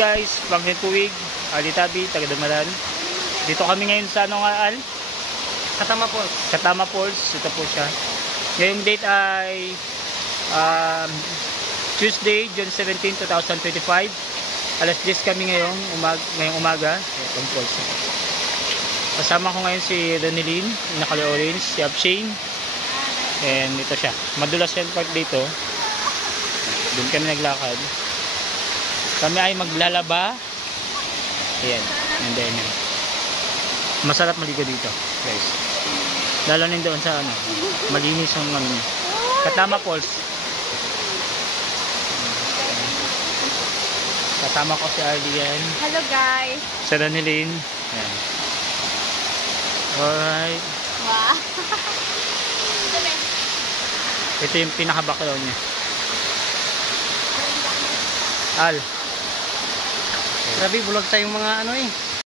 Guys, Panghin Puwig, Alitabi, Tagadumaran. Dito kami ngayon sa ano nga, Al? Katama Falls. Katama Falls. Ito po siya. Ngayong date ay Tuesday, June 17, 2025. Alas 10 kami ngayong umaga. Itong falls. Kasama ko ngayon si Ronilyn, naka-orange, si Abshane. And ito siya. Madulas yung part dito. Doon kami naglakad. Kami ay maglalaba. Ayan. And then, masarap maligo dito, guys. Lalo na doon sa ano, malinis ang ano, Katama Falls. Kasama ko si Arlian. Hello guys. Si Ronilyn. Ayan. Alright. Wow. Ito yung pinaka-background niya. Al. Grabe, bulag tayong mga ano eh.